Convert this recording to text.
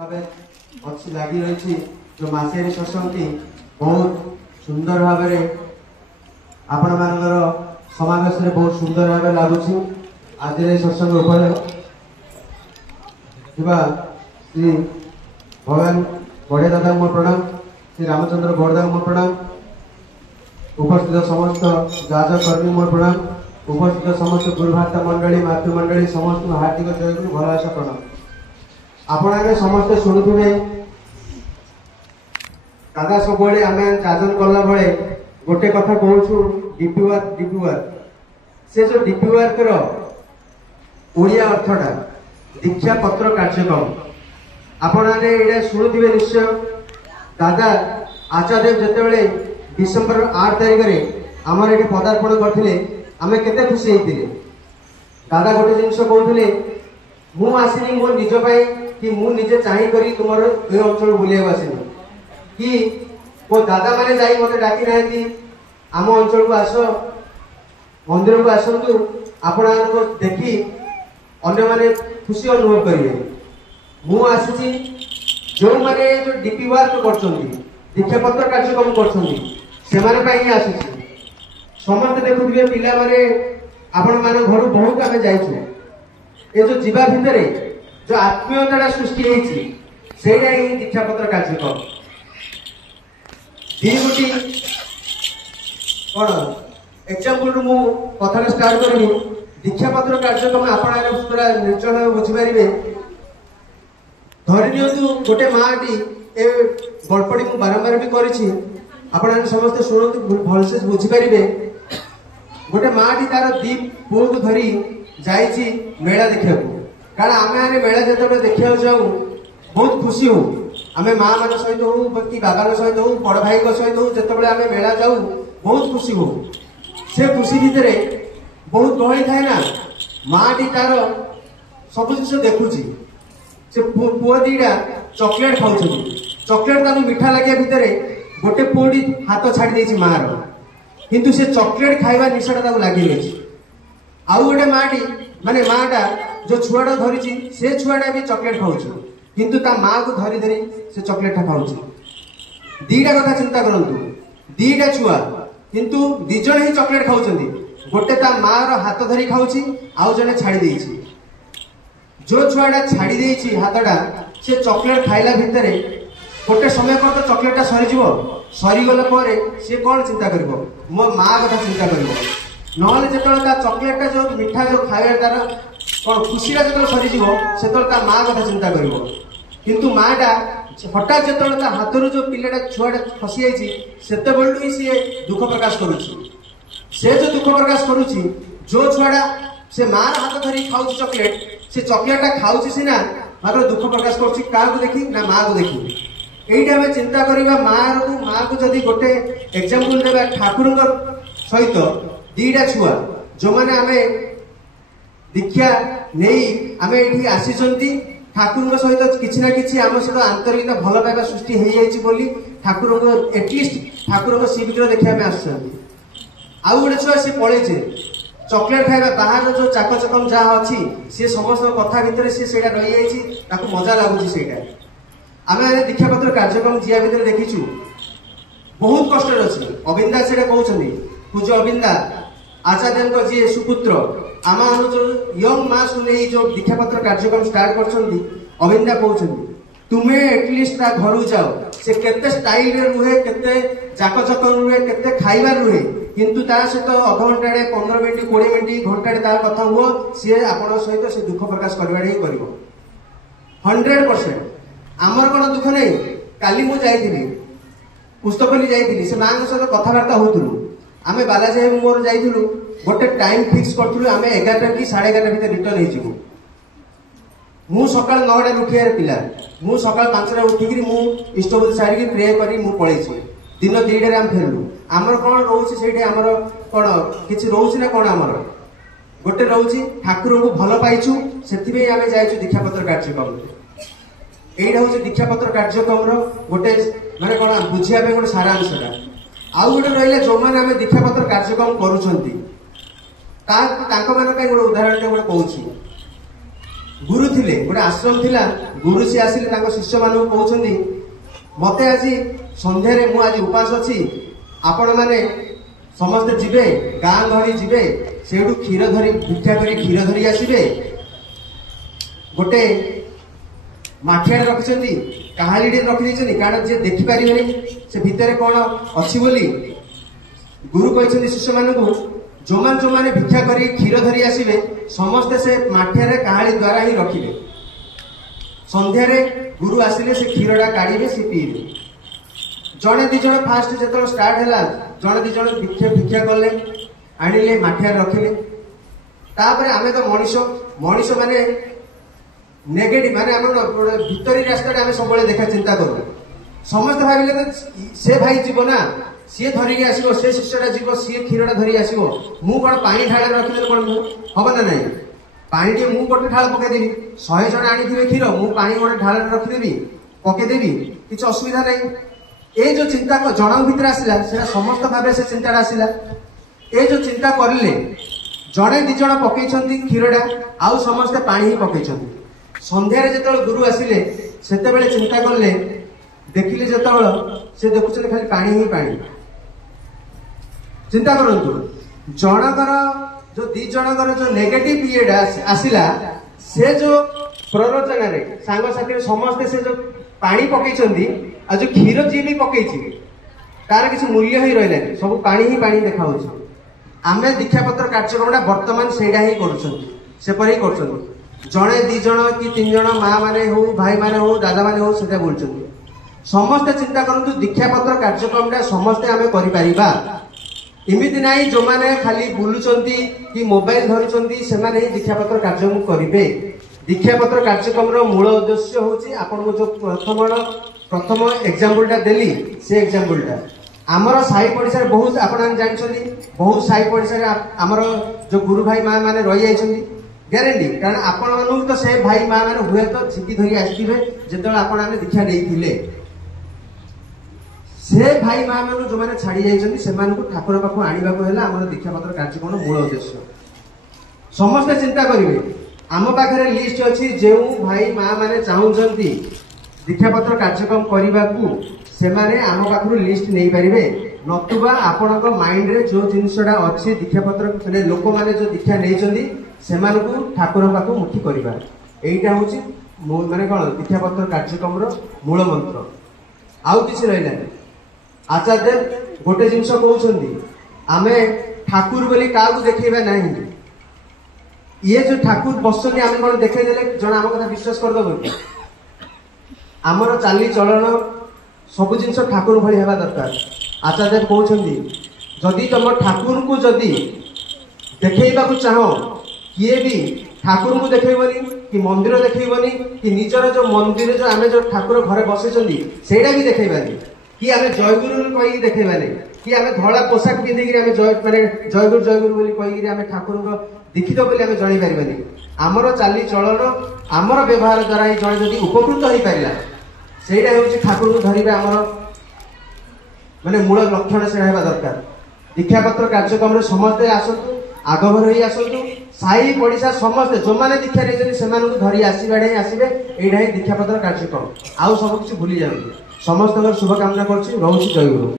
अच्छी लगी रही जो मासेरी सत्संगी बहुत सुंदर भाव आपण मानकर समावेश में बहुत सुंदर भाव लगुच आज सत्संग श्री भगवान बड़े दादा मोर प्रणाम श्री रामचंद्र बड़दा मोर प्रणाम उपस्थित समस्त जाजक कर्मी मोर प्रणाम उपस्थित समस्त गुरुभाता मंडली मातृमंडली समस्त हार्दिक जय गुरु भल आशा प्रणाम। आपने समस्ते शुणुवे दादा सब आम जाजन कला बेले गोटे कथा कहूँ डीपी से जो डीपी वर्क ओडिया अर्थटा दीक्षा पत्र कार्यक्रम आपने शुणुवे निश्चय। दादा आचार्य जिते डिसेम्बर 8 तारिख में आमर ये पदार्पण करते आम के खुशी होते। दादा गोटे जिनस कहते मु आसनी मो निज कि मु निजे चाहिए तुम ये अंचल बुलिया आसनी कि मो दादा मैंने जाई मत डाकी ना आम अंचल को आस मंदिर को आसतु आपण देखी अन्य माने खुशी अनुभव करेंगे। मु आसी जो मैंने जो डीपी वर्क कर दीक्षा पत्र कार्यक्रम कर आसुची समस्त देखुए पिला माने आपण मान घर बहुत आम जाइछू ये जो जीवा भितर जो आत्मीयता सृष्टि होती दीक्षा पत्र कार्यक्रम दीगुटी कौन एक्जाम्पल मु कथा स्टार्ट करी दीक्षा पत्र कार्यक्रम आप पूरा निर्चल भाव बुझीपारे धरी दिंतु गोटे माटी ए गल्पटी मु बारंबार भी करी आपण समस्त शुणु भलसे बुझीपारे गोटे माटी तार दी पुओ को धरी जाइए मेला देखा कारण आम मेला जो देखा जाऊ बहुत खुशी हो आम माँ मान सहित हो कि बाबा सहित हो बड़ भाई सहित हो जो आम मेला जाऊ बहुत खुशी हो से खुशी भितर बहुत गहली थाए ना माटी तार सब जिन देखुची से पुओ दीटा चॉकलेट खाऊ चॉकलेट ताकू मीठा लगे भितर गोटे पुओटी हाथ छाड़ी मार किंतु से चॉकलेट खाइबा निशाटा लगी रही आउ गोटे माटी माने माटा जो छुआटा धरी से छुआटा भी चॉकलेट खाऊ किंतु ता माँ को धरी धरी से चॉकलेट खाऊ दीटा कथा चिंता करंतु दीटा छुआ किंतु दिज ही चॉकलेट खाऊ गोटे ता माँ हाथ धरी खाऊची आउ जने छाड़ी देइछि जो छुआटा छाड़ी देइछि हाथटा से चॉकलेट खाइला भितरे गोटे समय पर तो चॉकलेटा सरीगला सी कौन चिंता कर मो माँ कथा चिंता कर ना जो चॉकलेटा जो मिठा जो खाए तार कौन खुशीटा जो सरीज से माँ कथा चिंता कर किंतु माँटा हठात जो हाथ जो पिलाटा छुआटा फसी जाते ही सी दुख प्रकाश करुच्ची से जो दुख प्रकाश करुच्ची जो छुआटा से माँ हाथ धरी खाऊ चॉकलेट से चॉकलेटा खाऊ सीना मात्र दुख प्रकाश कर देखी ना माँ को देखी यही आम चिंता करवा माँ को जदि गोटे एग्जाम्पल देवा ठाकुर सहित दीटा छुआ जो मैंने आम दीक्षा नहीं आम ये आसी ठाकुर सहित किसी ना कि आम सहित आंतरिकता भल पाइबा सृष्टि हो ठाकुर एटलिस्ट ठाकुर सी विग्रह देखा आस आउ गोटे छुआ सी पड़े चॉकलेट खाइबा बाहर जो चाकचकम जहाँ अच्छी सी समस्त कथा भितर सी रही मजा लगुच आम दीक्षा पत्र कार्यक्रम जिया भितर देखीचु बहुत कष्ट अच्छी अविंदा से कहते पूज्य अविंदा आचार्य जी सुपुत्र आम जो यंग माँ सुने जो दीक्षा पत्र कार्यक्रम स्टार्ट कर अविंदा कहते तुम्हें एटलिस्ट घर जाओ से केते स्टाइल रुहे केते जाकचक रुहे केते खाइबार रुहे किंतु ता सहित अध घंटे 15 मिनट 20 मिनट घंटे तार कथा हुआ सी आपण सहित से दुख प्रकाश करवाड़ ही कर 100%। आमर कौन दुख नहीं काली मु जाइली पुस्तकली जाइली से माँ सहित कथबार्ता होलु आम बालाजी मोर जाइलु गोटे टाइम फिक्स करूँ आम 11 कि 11:30 भितर रिटर्न हो मु सका 9 उठियार पिला मु सका 5 उठिक इष्टबुद्धि सारी प्रे कर पलि दिन 2 आम फेरलु आमर कौन रोचे आमर कौन कि रोच ना कौन आमर गोटे रोचे ठाकुर को भल पाइचु से आम जाइचु दीक्षा पत्र कार्यक्रम यही हूँ दीक्षा पत्र कार्यक्रम गोटे माने कौन बुझिया गोटे सारांशटा आउ गोटे रहा जो मैंने आम दीक्षा पत्र कार्यक्रम करुँच गोटे उदाहरण गोटे कहूँ गुरु थिले गोटे आश्रम थिला गुरुसी आसिले शिष्य मान कहते मते आज संध्यारे मु आज उपास अच्छी आपण मैंने समस्ते जीवे गाँ गहली जीवे से क्षीर धरी भिक्षा कर क्षीर धरी आसवे गोटे माठिया रखिंट कहाली रखी कारण जी देखिपर से भितर कौन अच्छी बोली गुरु कहते शिष्य मान जो मैंने भिक्षा कर क्षीर धरी आसवे समस्ते से माठिया कहाली द्वारा ही रखिए संध्यारे गुरु आसिले से क्षीरटा काढ़े से पीबे जड़े दिज फास्ट जो स्टार्ट है जड़े दिज भिक्षा कले आनिले माठिया रखिले तापर आमे तो मनीष माने नेगेटिव माने भीतरी रास्ता आम सब देखा चिंता करूँ समस्त भाविले से भाई जीव ना सी धरिकी आसो से शिष्यटा जीव सी क्षीरटा धरिकी आसो मु कौन पानी ढाल रखिले कौन हम ना ना पानी टे मु गोटे ढाल पकईदेवी 100 जन आनी क्षीर मु पानी गोटे ढाल रखिदेवी पकईदेवी किसी असुविधा नहीं ये जो चिंता जन भीतर आसला से समस्त भाव से चिंता आसला ये जो चिंता करले जड़े दिज पकई क्षीरटा आउ समस्ते पानी ही पकई संध्यारे जो गुरु आसिले से चिंता कले देखिले जो से देखुं खाली पानी ही पानी चिंता करंतु जनकर जो दी जनकर जो नेगेटिव ये आसिला से जो प्ररोचन सांगसाथी समस्ते से जो पानी पकई आ जो क्षीर जी भी पकई तार किसी मूल्य ही रहा सब पानी देखा आम दीक्षा पत्र कार्यक्रम बर्तमान से ही करपर ही कर जड़े दी जन कि 3 जन माँ मैंने हो भाई मैंने हो दादा मैंने हो से बोलते समस्ते चिंता करूँ दीक्षा पत्र कार्यक्रम समस्ते आम करमती ना जो मैंने खाली बुलूं कि मोबाइल धरुंच से दीक्षा पत्र कार्यक्रम करेंगे दीक्षा पत्र कार्यक्रम मूल उद्देश्य हूँ आपको जो प्रथम एग्जाम्पलटा देली से एग्जाम्पलटा आमर साई पड़िशा बहुत आप जानते बहुत साई पड़िशा आमर जो गुरु भाई माँ मैंने रही जाइए ग्यारंटी कारण आपण तो से भाई माँ मैंने हुए तो छिपी धरी आसवे जो आप दीक्षा नहीं से भाई माँ मान जो मैंने छाड़ी जाइए ठाकुर पाख आने दीक्षा पत्र कार्यक्रम मूल उद्देश्य समस्ते चिंता करेंगे आम पाखे लिस्ट अच्छी जो भाई माँ मैंने चाहते दीक्षा पत्र कार्यक्रम करने को से आम पाखु लिस्ट नहीं पारे नतुबा आपण माइंड रे जो जिनसटा अच्छी दीक्षा पत्र लोक मैंने जो दीक्षा नहीं ठाकुर पाख मुखी करवा यहीटा हूँ माने कौन दीक्षा पत्र कार्यक्रम मूल मंत्र आउ किसी रहा आचार्य गोटे जिनस कहते आम ठाकुर बोली क्या देखा ना ये जो ठाकुर बसुनी आम कौन देखदेले जन आम कथा विश्वास करदे आमर चाली चलन सब जिन ठाकुर भाई हवा दरकार आचार्य कहते जदि तुम ठाकुर को जदि देखा चाह किए भी ठाकुर को देखनी कि मंदिर देखनी कि निजर जो मंदिर जो आम जो ठाकुर घरे बसई से भी देखनी कि आम जयगुरु कही देखनी कि आम धला पोशाक पिंधिक माने जयगुरु बोली कहीकि आम ठाकुर दीक्षित बोली आम जन पारे आमर चाली चलन आमर व्यवहार द्वारा ही जन जदि उपकृत हो पारा से ठाकुर को धरवा आमर माने मूल लक्षण से दरकार दीक्षा पत्र कार्यक्रम समस्ते आसतु आगभर ही आसतु साई पड़िशा समस्ते जो मैंने दीक्षा नहीं धरी आसवे यहाँ ही दीक्षा पत्र कार्यक्रम आउ सब किसी भूली जाए समस्त शुभकामना करुँच जय गुरु।